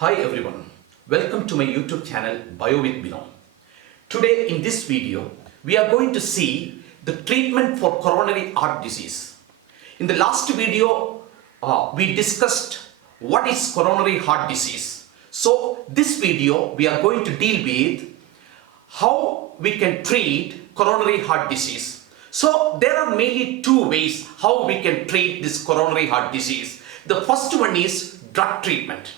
Hi everyone, welcome to my YouTube channel Bio with Bino. Today in this video, we are going to see the treatment for coronary heart disease. In the last video, we discussed what is coronary heart disease. So this video, we are going to deal with how we can treat coronary heart disease. So there are mainly two ways how we can treat this coronary heart disease. The first one is drug treatment.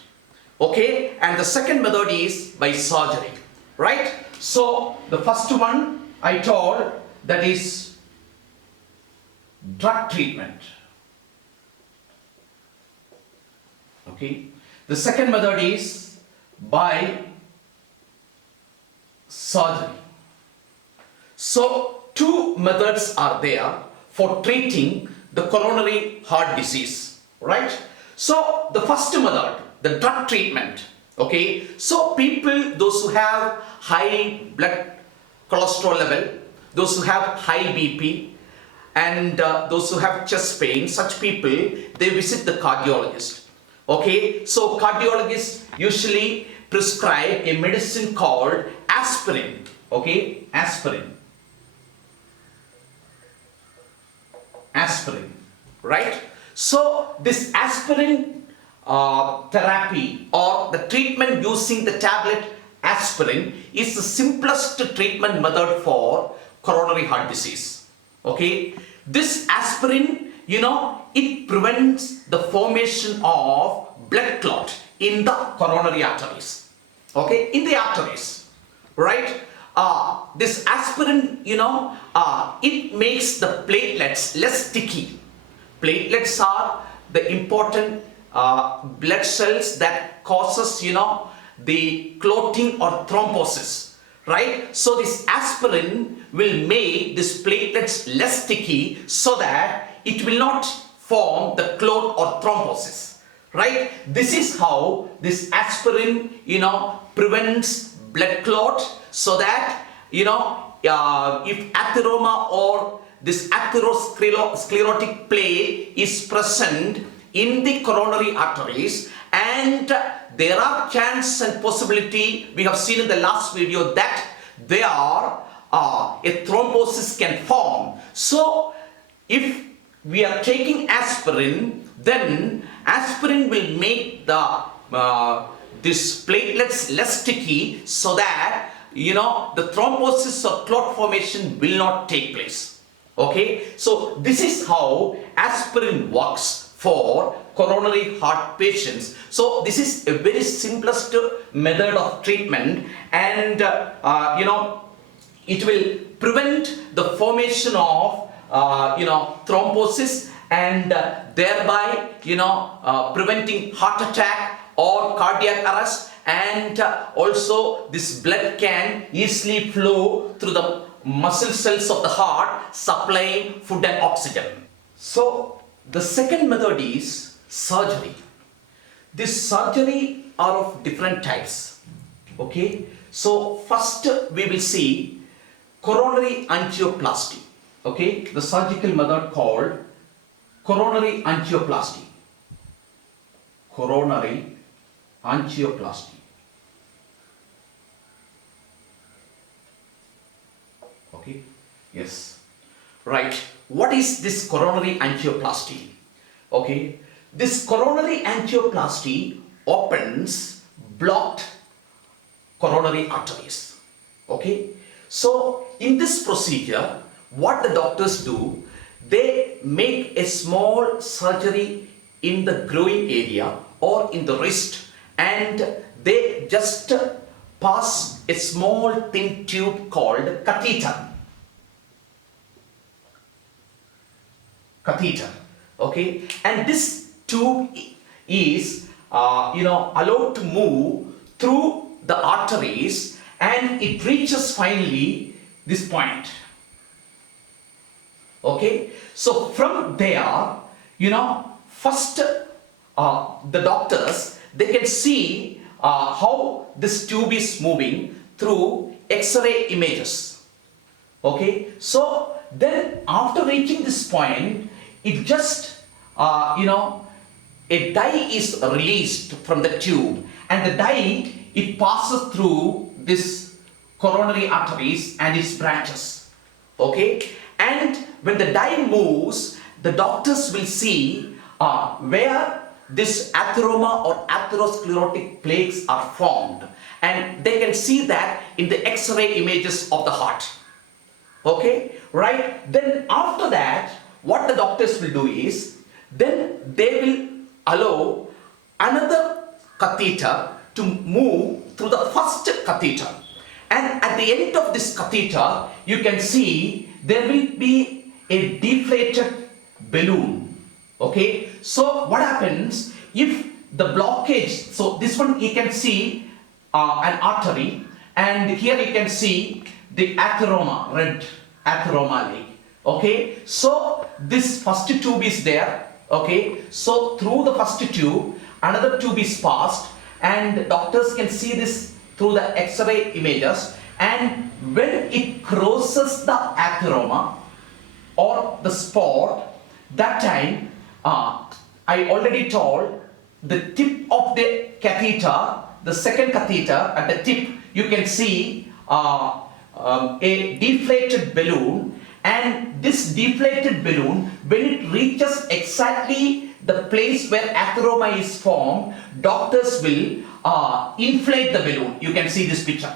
Okay, and the second method is by surgery, right? So the first one I told, that is drug treatment. Okay, the second method is by surgery. So two methods are there for treating the coronary heart disease, right? So the first method, the drug treatment, okay? So people, those who have high blood cholesterol level, those who have high BP, and those who have chest pain, such people, they visit the cardiologist, okay? So cardiologists usually prescribe a medicine called aspirin, okay? Aspirin, right? So this aspirin therapy or the treatment using the tablet aspirin is the simplest treatment method for coronary heart disease. Okay, this aspirin, it prevents the formation of blood clot in the coronary arteries. Okay, in the arteries, right? This aspirin, it makes the platelets less sticky. Platelets are the important blood cells that causes, the clotting or thrombosis, right? So this aspirin will make these platelets less sticky so that it will not form the clot or thrombosis, right? This is how this aspirin, prevents blood clot, so that, if atheroma or this atherosclerotic plaque is present in the coronary arteries, and there are chance and possibility, we have seen in the last video, that there are a thrombosis can form. So if we are taking aspirin, then aspirin will make the this platelets less sticky, so that the thrombosis or clot formation will not take place. Okay, so this is how aspirin works for coronary heart patients. So this is a very simplest method of treatment, and it will prevent the formation of thrombosis, and thereby preventing heart attack or cardiac arrest, and also this blood can easily flow through the muscle cells of the heart, supplying food and oxygen. So the second method is surgery. This surgery are of different types. Okay, so first we will see coronary angioplasty. Okay, the surgical method called coronary angioplasty. Coronary angioplasty. Okay, yes, right. What is this coronary angioplasty? Okay, this coronary angioplasty opens blocked coronary arteries. Okay, so in this procedure, what the doctors do, they make a small surgery in the groin area or in the wrist, and they just pass a small thin tube called catheter. Okay, and this tube is allowed to move through the arteries, and it reaches finally this point. Okay, so from there, first the doctors, they can see how this tube is moving through X-ray images. Okay, so then after reaching this point, it just a dye is released from the tube, and the dye, it passes through this coronary arteries and its branches. Okay, and when the dye moves, the doctors will see where this atheroma or atherosclerotic plaques are formed, and they can see that in the X-ray images of the heart. Okay, right? Then after that, what the doctors will do is, then they will allow another catheter to move through the first catheter, and at the end of this catheter, you can see there will be a deflated balloon. Okay, so what happens if the blockage, so this one you can see an artery, and here you can see the atheroma, red atheroma lake. Okay, so this first tube is there. Okay, so through the first tube, another tube is passed, and doctors can see this through the X-ray images, and when it crosses the atheroma or the spot, that time I already told the tip of the catheter, the second catheter at the tip, you can see a deflated balloon, and this deflated balloon, when it reaches exactly the place where atheroma is formed, doctors will inflate the balloon. You can see this picture.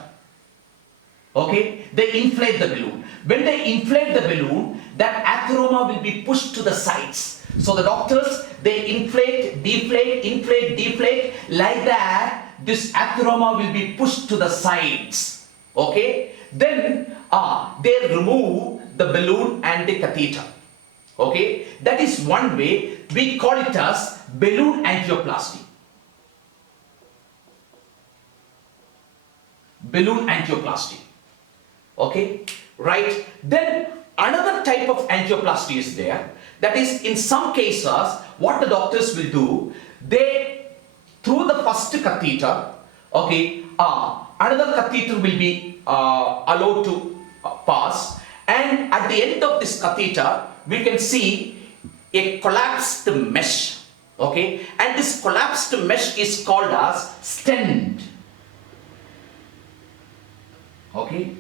Okay, they inflate the balloon. When they inflate the balloon, that atheroma will be pushed to the sides. So the doctors, they inflate, deflate, like that. This atheroma will be pushed to the sides. Okay, then they remove the balloon and the catheter. Okay, that is one way. We call it as balloon angioplasty. Balloon angioplasty. Okay, right? Then another type of angioplasty is there. That is, in some cases, what the doctors will do, they, through the first catheter, okay, another catheter will be allowed to pass, and at the end of this catheter, we can see a collapsed mesh. Okay, and this collapsed mesh is called as stent. Okay,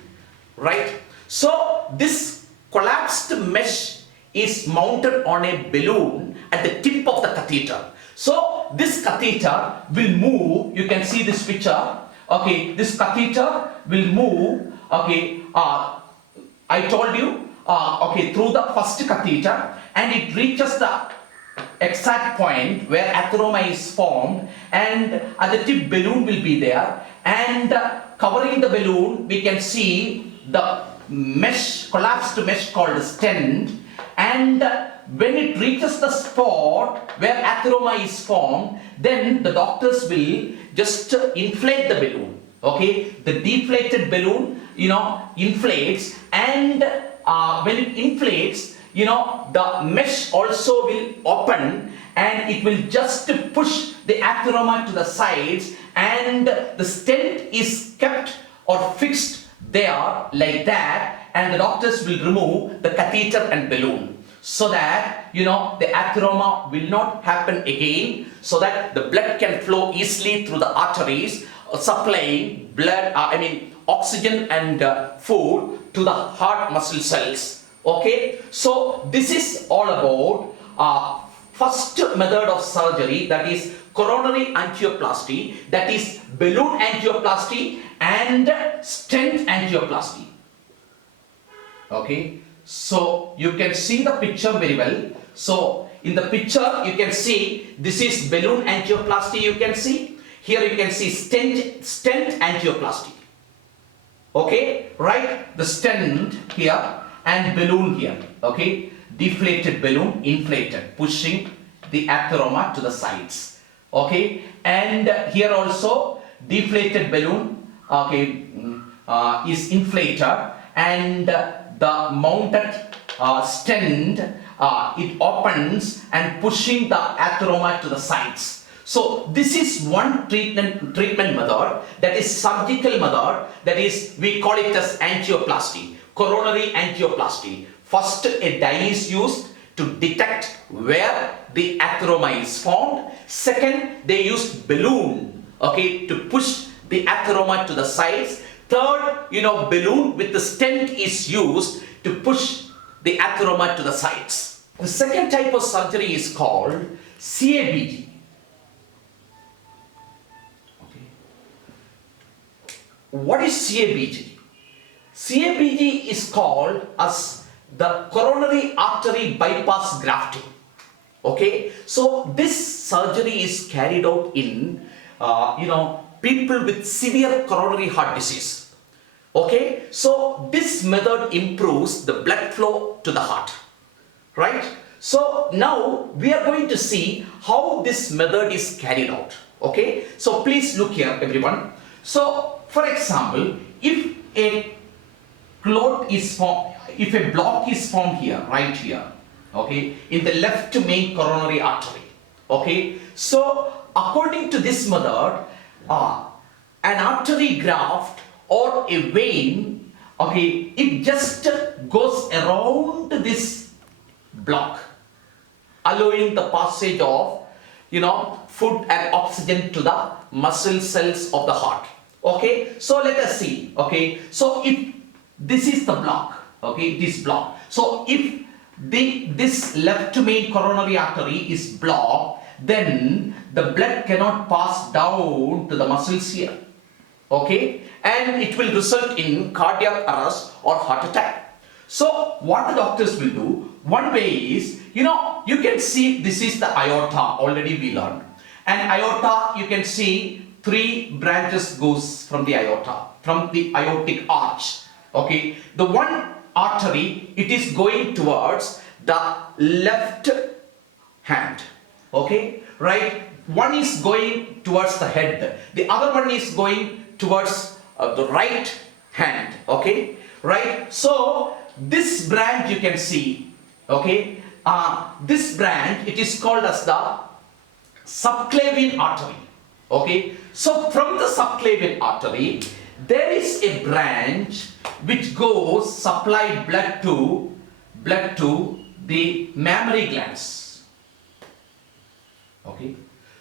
right? So this collapsed mesh is mounted on a balloon at the tip of the catheter. So this catheter will move. You can see this picture. Okay, this catheter will move. Okay, I told you. Okay, through the first catheter, and it reaches the exact point where atheroma is formed, and at the tip balloon will be there, and covering the balloon we can see the mesh, collapsed mesh called stent, and when it reaches the spot where atheroma is formed, then the doctors will just inflate the balloon. Okay, the deflated balloon, inflates, and when it inflates, the mesh also will open, and it will just push the atheroma to the sides, and the stent is kept or fixed there like that, and the doctors will remove the catheter and balloon, so that the atheroma will not happen again, so that the blood can flow easily through the arteries, supplying blood, oxygen and food to the heart muscle cells. Okay, so this is all about first method of surgery, that is coronary angioplasty, that is balloon angioplasty and stent angioplasty. Okay, so you can see the picture very well. So in the picture you can see this is balloon angioplasty. You can see here, you can see stent angioplasty. Okay, right? The stent here and balloon here. Okay, deflated balloon, inflated, pushing the atheroma to the sides. Okay, and here also deflated balloon, okay, is inflated, and the mounted stent, it opens and pushing the atheroma to the sides. So this is one treatment method, that is surgical method, that is we call it as angioplasty, coronary angioplasty. First, a dye is used to detect where the atheroma is formed. Second, they used balloon okay, to push the atheroma to the sides. Third, balloon with the stent is used to push the atheroma to the sides. The second type of surgery is called CABG. Okay. What is CABG? CABG is called as the coronary artery bypass grafting. Okay, so this surgery is carried out in people with severe coronary heart disease. Okay, so this method improves the blood flow to the heart, right? So now we are going to see how this method is carried out. Okay, so please look here, everyone. So for example, if a clot is formed, if a block is formed here, right here, okay, in the left main coronary artery, okay, so according to this method, an artery graft or a vein, okay, it just goes around this block, allowing the passage of food and oxygen to the muscle cells of the heart. Okay, so let us see. Okay, so if this is the block, okay, this block, so if this left main coronary artery is blocked, then the blood cannot pass down to the muscles here, okay, and it will result in cardiac arrest or heart attack. So what the doctors will do, one way is, you can see this is the aorta, already we learned, and aorta, you can see 3 branches goes from the aorta, from the aortic arch. Okay, the one artery, it is going towards the left hand. Okay, right, one is going towards the head, the other one is going towards the right hand. Okay, right, so this branch you can see, okay, this branch, it is called as the subclavian artery. Okay, so from the subclavian artery, there is a branch which goes supply blood to the mammary glands. Okay,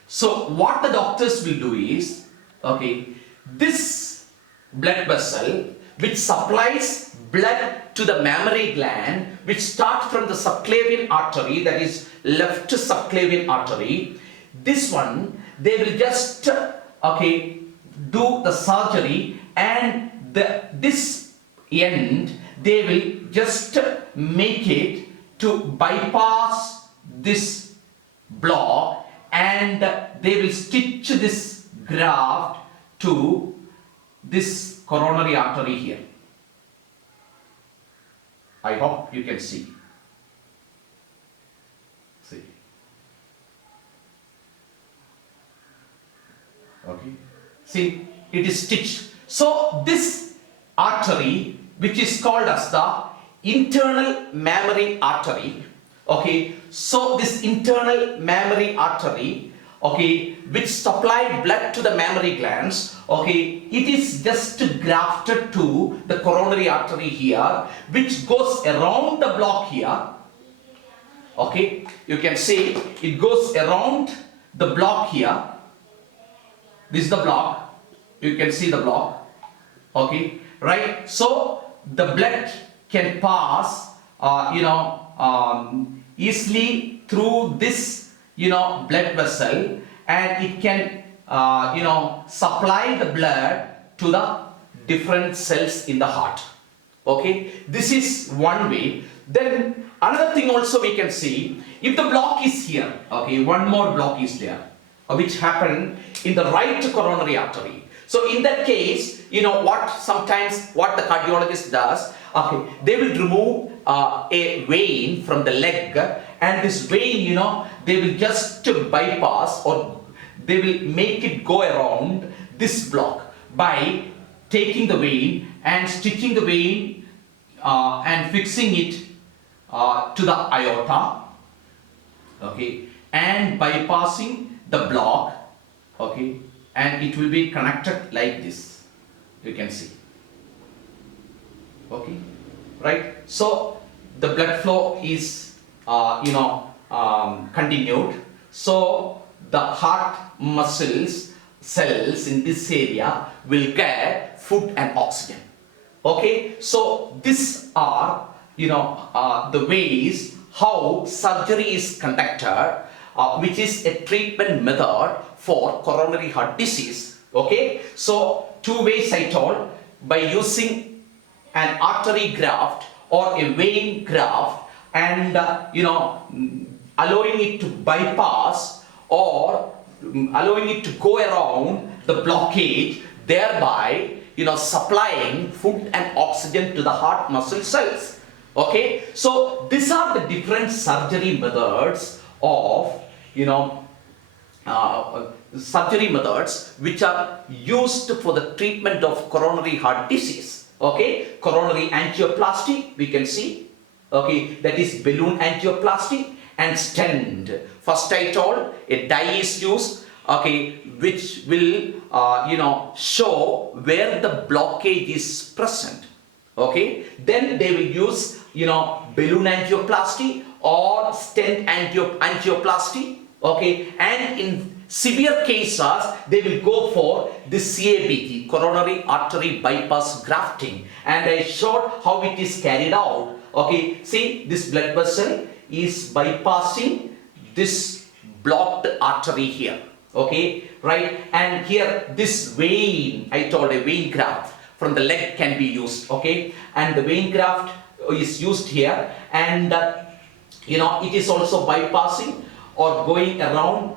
so what the doctors will do is, okay, this blood vessel which supplies blood to the mammary gland, which starts from the subclavian artery, that is left subclavian artery, this one they will just okay do the surgery, and this end they will just make it to bypass this block, and they will stitch this graft to this coronary artery here. I hope you can see. See. Okay. See, it is stitched. So this artery, which is called as the internal mammary artery, okay, so this internal mammary artery, okay, which supply blood to the mammary glands, okay, it is just grafted to the coronary artery here, which goes around the block here. Okay, you can see it goes around the block here. This is the block, you can see the block. Okay, right, so the blood can pass easily through this blood vessel, and it can supply the blood to the different cells in the heart. Okay, this is one way. Then another thing also we can see, if the block is here, okay, one more block is there, which happened in the right coronary artery. So in that case, sometimes what the cardiologist does, okay, they will remove a vein from the leg, and this vein, they will just bypass, or they will make it go around this block by taking the vein and stitching the vein and fixing it to the aorta, okay, and bypassing the block, okay, and it will be connected like this, you can see. Okay, right, so the blood flow is continued, so the heart muscles cells in this area will get food and oxygen. Okay, so these are the ways how surgery is conducted, which is a treatment method for coronary heart disease. Okay, so two ways I told, by using an artery graft or a vein graft and allowing it to bypass or allowing it to go around the blockage, thereby supplying food and oxygen to the heart muscle cells. Okay, so these are the different surgery methods of surgery methods which are used for the treatment of coronary heart disease. Okay, coronary angioplasty we can see. Okay, that is balloon angioplasty and stent. First I told a dye is used, okay, which will show where the blockage is present. Okay, then they will use balloon angioplasty or stent angioplasty. Okay, and in severe cases they will go for the CABG, coronary artery bypass grafting, and I showed how it is carried out. Okay, see, this blood vessel is bypassing this blocked artery here. Okay, right, and here this vein, I told a vein graft from the leg can be used. Okay, and the vein graft is used here, and it is also bypassing or going around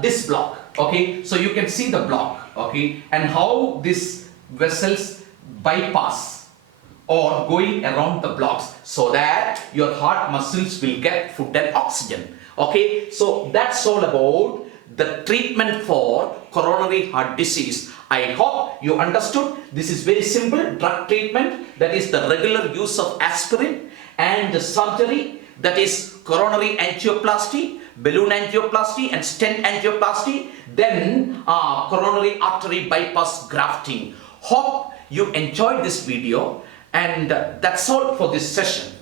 this block. Okay, so you can see the block. Okay, and how these vessels bypass or going around the blocks so that your heart muscles will get food and oxygen. Okay, so that's all about the treatment for coronary heart disease. I hope you understood. This is very simple drug treatment, that is the regular use of aspirin, and the surgery, that is coronary angioplasty, balloon angioplasty and stent angioplasty, then coronary artery bypass grafting. Hope you enjoyed this video, and that's all for this session.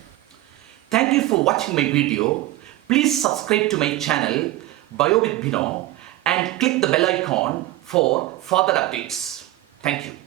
Thank you for watching my video. Please subscribe to my channel Bio with Bino and click the bell icon for further updates. Thank you.